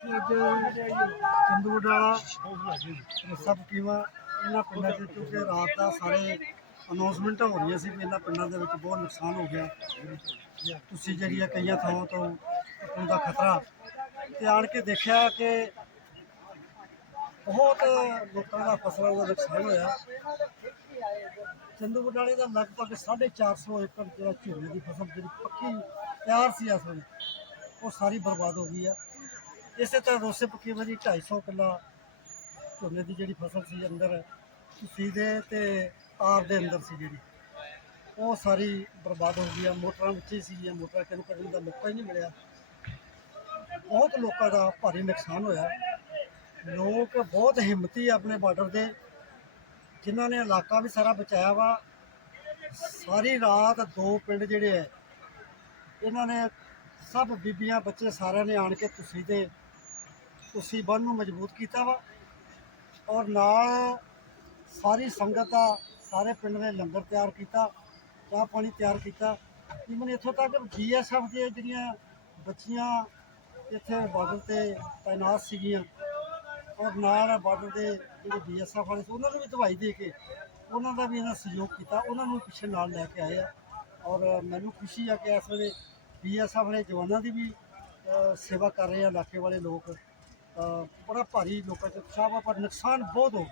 ਅੱਜ ਵਾਲਾ ਸਭ ਕੀਮਾ ਇਹਨਾਂ ਪਿੰਡਾਂ 'ਚ, ਕਿਉਂਕਿ ਰਾਤ ਦਾ ਸਾਰੇ ਅਨਾਉਂਸਮੈਂਟਾਂ ਹੋ ਰਹੀਆਂ ਸੀ ਵੀ ਇਹਨਾਂ ਪਿੰਡਾਂ ਦੇ ਵਿੱਚ ਬਹੁਤ ਨੁਕਸਾਨ ਹੋ ਗਿਆ। ਤੁਸੀਂ ਜਿਹੜੀ ਆ ਕਈਆਂ ਥਾਵਾਂ ਤੋਂ ਟੁੱਟਣ ਦਾ ਖਤਰਾ ਤੇ ਆਣ ਕੇ ਦੇਖਿਆ ਕਿ ਬਹੁਤ ਲੋਕਾਂ ਦਾ ਫਸਲਾਂ ਦਾ ਨੁਕਸਾਨ ਹੋਇਆ। ਚੰਦੂ ਬਟਾਲੇ ਦਾ ਲਗਭਗ 450 ਏਕੜ ਜਿਹੜਾ ਝੋਨੇ ਦੀ ਫਸਲ ਜਿਹੜੀ ਪੱਕੀ ਤਿਆਰ ਸੀ ਇਸ ਵੇਲੇ ਉਹ ਸਾਰੀ ਬਰਬਾਦ ਹੋ ਗਈ ਆ। ਇਸੇ ਤਰ੍ਹਾਂ ਰੋਸੇ ਪੱਕੀ ਵਾਰੀ 250 ਕਿੱਲਾ ਝੋਨੇ ਦੀ ਜਿਹੜੀ ਫਸਲ ਸੀ ਅੰਦਰ ਤੁਸੀਂ ਦੇ ਤੇ ਆਰ ਦੇ ਅੰਦਰ ਸੀ ਜਿਹੜੀ। ਉਹ ਸਾਰੀ ਬਰਬਾਦ ਹੋ ਗਈ ਆ, ਮੋਟਰਾਂ ਵਿੱਚ ਹੀ ਸੀ ਮੋਟਰਾਂ ਕਿਨੂੰ ਕਰਨ ਦਾ ਮੌਕਾ ਹੀ ਨਹੀਂ ਮਿਲਿਆ। ਬਹੁਤ ਲੋਕਾਂ ਦਾ ਭਾਰੀ ਨੁਕਸਾਨ ਹੋਇਆ। ਲੋਕ ਬਹੁਤ ਹਿੰਮਤੀ ਆਪਣੇ ਬਾਰਡਰ ਦੇ, ਜਿਨ੍ਹਾਂ ਨੇ ਇਲਾਕਾ ਵੀ ਸਾਰਾ ਬਚਾਇਆ ਵਾ। ਸਾਰੀ ਰਾਤ ਦੋ ਪਿੰਡ ਜਿਹੜੇ ਐ, ਇਹਨਾਂ ਨੇ ਸਭ ਬੀਬੀਆਂ, ਬੱਚੇ ਸਾਰਿਆਂ ਨੇ ਆਣ ਕੇ ਤੁਸੀਂ ਦੇ ਤੁਸੀਂ ਬੰਨ ਨੂੰ ਮਜ਼ਬੂਤ ਕੀਤਾ ਵਾ ਔਰ ਨਾਲ ਸਾਰੀ ਸੰਗਤ ਦਾ ਸਾਰੇ ਪਿੰਡ ਨੇ ਲੰਗਰ ਤਿਆਰ ਕੀਤਾ, ਚਾਹ ਪਾਣੀ ਤਿਆਰ ਕੀਤਾ। ਇਵਨ ਇੱਥੋਂ ਤੱਕ ਬੀਐਸਐਫ ਦੇ ਜਿਹੜੀਆਂ ਬੱਚੀਆਂ ਇੱਥੇ ਬਾਰਡਰ ਤੇ ਤਾਇਨਾਤ ਸੀਗੀਆਂ, ਔਰ ਨਾਲ ਬਾਰਡਰ ਦੇ ਜਿਹੜੇ ਬੀਐਸਐਫ ਵਾਲੇ ਸੀ, ਉਹਨਾਂ ਨੂੰ ਵੀ ਦਵਾਈ ਦੇ ਕੇ ਉਹਨਾਂ ਦਾ ਵੀ ਇਹਨਾਂ ਸਹਿਯੋਗ ਕੀਤਾ, ਉਹਨਾਂ ਨੂੰ ਪਿੱਛੇ ਨਾਲ ਲੈ ਕੇ ਆਏ ਆ। ਔਰ ਮੈਨੂੰ ਖੁਸ਼ੀ ਆ ਕਿ ਇਸ ਵੇਲੇ ਬੀਐਸਐਫ ਵਾਲੇ ਜਵਾਨਾਂ ਦੀ ਵੀ ਸੇਵਾ ਕਰ ਰਹੇ ਆ ਇਲਾਕੇ ਵਾਲੇ ਲੋਕ। ਬੜਾ ਭਾਰੀ ਲੋਕਾਂ 'ਚ ਉਤਸ਼ਾਹ ਵਾ ਪਰ ਨੁਕਸਾਨ ਬਹੁਤ ਹੋ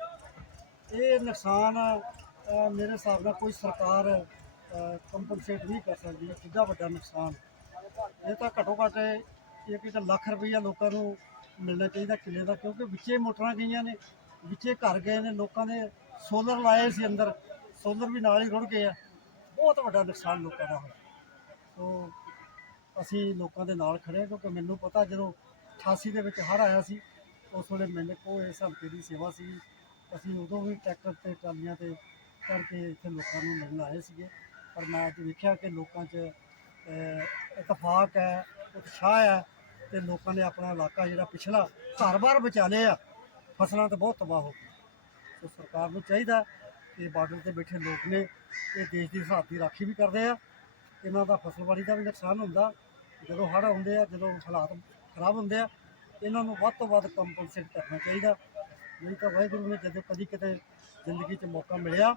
ਇਹ ਨੁਕਸਾਨ ਅ, ਮੇਰੇ ਹਿਸਾਬ ਨਾਲ ਕੋਈ ਸਰਕਾਰ ਕੰਪਨਸੇਟ ਨਹੀਂ ਕਰ ਸਕਦੀ। ਇਹ ਵੱਡਾ ਨੁਕਸਾਨ। ਇਹ ਤਾਂ ਘੱਟੋ ਘੱਟ ਇੱਕ ਇੱਕ ਲੱਖ ਰੁਪਈਆ ਲੋਕਾਂ ਨੂੰ ਮਿਲਣਾ ਚਾਹੀਦਾ ਕਿੱਲੇ ਦਾ ਕਿਉਂਕਿ ਵਿੱਚੇ ਮੋਟਰਾਂ ਗਈਆਂ ਨੇ ਵਿੱਚੇ ਘਰ ਗਏ ਨੇ ਲੋਕਾਂ ਦੇ ਸੋਲਰ ਲਾਏ ਸੀ ਅੰਦਰ ਸੋਲਰ ਵੀ ਨਾਲ ਹੀ ਰੁੜ ਗਏ ਆ। ਬਹੁਤ ਵੱਡਾ ਨੁਕਸਾਨ ਲੋਕਾਂ ਦਾ ਹੋਇਆ। ਸੋ ਅਸੀਂ ਲੋਕਾਂ ਦੇ ਨਾਲ ਖੜੇ ਹਾਂ ਕਿਉਂਕਿ ਮੈਨੂੰ ਪਤਾ ਜਦੋਂ 88 ਦੇ ਵਿੱਚ ਹੜ੍ਹ ਆਇਆ ਸੀ, ਉਸ ਵੇਲੇ ਮੇਰੇ ਕੋਲ ਇਸ ਹਲਕੇ ਦੀ ਸੇਵਾ ਸੀ। ਅਸੀਂ ਉਦੋਂ ਵੀ ਟਰੈਕਟਰ ਤੇ, ਟਰਾਲੀਆਂ ਤੇ ਕਰਕੇ ਇੱਥੇ ਲੋਕਾਂ ਨੂੰ ਮਿਲਣ ਆਏ ਸੀਗੇ। ਪਰ ਮੈਂ ਅੱਜ ਵੇਖਿਆ ਕਿ ਲੋਕਾਂ 'ਚ ਇਤਫਾਕ ਹੈ, ਉਤਸ਼ਾਹ ਹੈ ਤੇ ਲੋਕਾਂ ਨੇ ਆਪਣਾ ਇਲਾਕਾ ਜਿਹੜਾ ਪਿਛਲਾ ਘਰ-ਬਾਰ ਬਚਾ ਲਿਆ, ਫਸਲਾਂ ਤਾਂ ਬਹੁਤ ਤਬਾਹ ਹੋ ਗਈਆਂ। ਸੋ ਸਰਕਾਰ ਨੂੰ ਚਾਹੀਦਾ ਕਿ ਬਾਰਡਰ ਤੇ ਬੈਠੇ ਲੋਕ ਨੇ ਇਹ ਦੇਸ਼ ਦੀ ਸਰਹੱਦ ਦੀ ਰਾਖੀ ਵੀ ਕਰਦੇ ਆ। ਇਹਨਾਂ ਦਾ ਫਸਲਬਾੜੀ ਦਾ ਵੀ ਨੁਕਸਾਨ ਹੁੰਦਾ। ਜਦੋਂ ਹੜ੍ਹ ਆਉਂਦੇ ਆ, ਜਦੋਂ ਹਾਲਾਤ ਖਰਾਬ ਹੁੰਦੇ ਆ, ਇਹਨਾਂ ਨੂੰ ਵੱਧ ਤੋਂ ਵੱਧ ਕੰਪਨਸੇਟ ਕਰਨਾ ਚਾਹੀਦਾ। ਨਹੀਂ ਤਾਂ ਵਾਹਿਗੁਰੂ ਨੇ ਜਦੋਂ ਕਦੀ ਕਿਤੇ ਜ਼ਿੰਦਗੀ 'ਚ ਮੌਕਾ ਮਿਲਿਆ,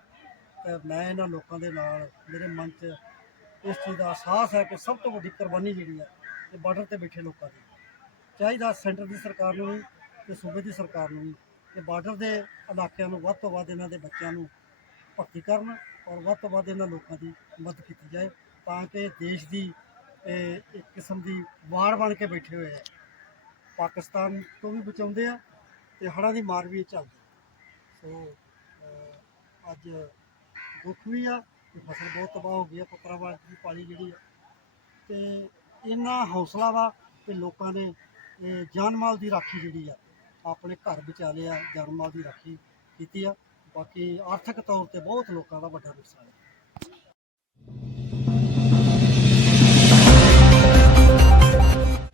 ਤੇ ਮੈਂ ਇਹਨਾਂ ਲੋਕਾਂ ਦੇ ਨਾਲ, ਮੇਰੇ ਮਨ 'ਚ ਇਸ ਚੀਜ਼ ਦਾ ਅਹਿਸਾਸ ਹੈ ਕਿ ਸਭ ਤੋਂ ਵੱਡੀ ਕੁਰਬਾਨੀ ਜਿਹੜੀ ਹੈ ਇਹ ਬਾਰਡਰ ਤੇ ਬੈਠੇ ਲੋਕਾਂ ਦੀ। ਚਾਹੀਦਾ ਸੈਂਟਰ ਦੀ ਸਰਕਾਰ ਨੂੰ ਵੀ ਤੇ ਸੂਬੇ ਦੀ ਸਰਕਾਰ ਨੂੰ ਵੀ ਕਿ ਬਾਰਡਰ ਦੇ ਇਲਾਕਿਆਂ ਨੂੰ ਵੱਧ ਤੋਂ ਵੱਧ ਇਹਨਾਂ ਦੇ ਬੱਚਿਆਂ ਨੂੰ ਭਰਤੀ ਕਰਨ ਔਰ ਵੱਧ ਤੋਂ ਵੱਧ ਇਹਨਾਂ ਲੋਕਾਂ ਦੀ ਮਦਦ ਕੀਤੀ ਜਾਏ, ਤਾਂ ਕਿ ਦੇਸ਼ ਦੀ ਇਹ ਇੱਕ ਕਿਸਮ ਦੀ ਵਾਰ ਬਣ ਕੇ ਬੈਠੇ ਹੋਏ ਆ। ਪਾਕਿਸਤਾਨ ਤੋਂ ਵੀ ਬਚਾਉਂਦੇ ਆ ਤੇ ਹੜ੍ਹਾਂ ਦੀ ਮਾਰ ਵੀ ਇਹ ਚੱਲਦੀ ਸੋ ਅੱਜ ਦੁੱਖ ਵੀ ਆ ਕਿ ਫਸਲ ਬਹੁਤ ਤਬਾਹ ਹੋ ਗਈ ਆ ਪੁੱਤਰਾਵਾਲ ਦੀ ਪਾਲੀ ਜਿਹੜੀ ਆ। ਤੇ ਇੰਨਾ ਹੌਸਲਾ ਵਾ ਕਿ ਲੋਕਾਂ ਨੇ ਜਾਨ ਮਾਲ ਦੀ ਰਾਖੀ ਜਿਹੜੀ ਆ, ਆਪਣੇ ਘਰ ਬਚਾ ਲਿਆ ਜਾਨ ਮਾਲ ਦੀ ਰਾਖੀ ਕੀਤੀ ਆ। ਬਾਕੀ ਆਰਥਿਕ ਤੌਰ ਤੇ ਬਹੁਤ ਲੋਕਾਂ ਦਾ ਵੱਡਾ ਨੁਕਸਾਨ ਹੈ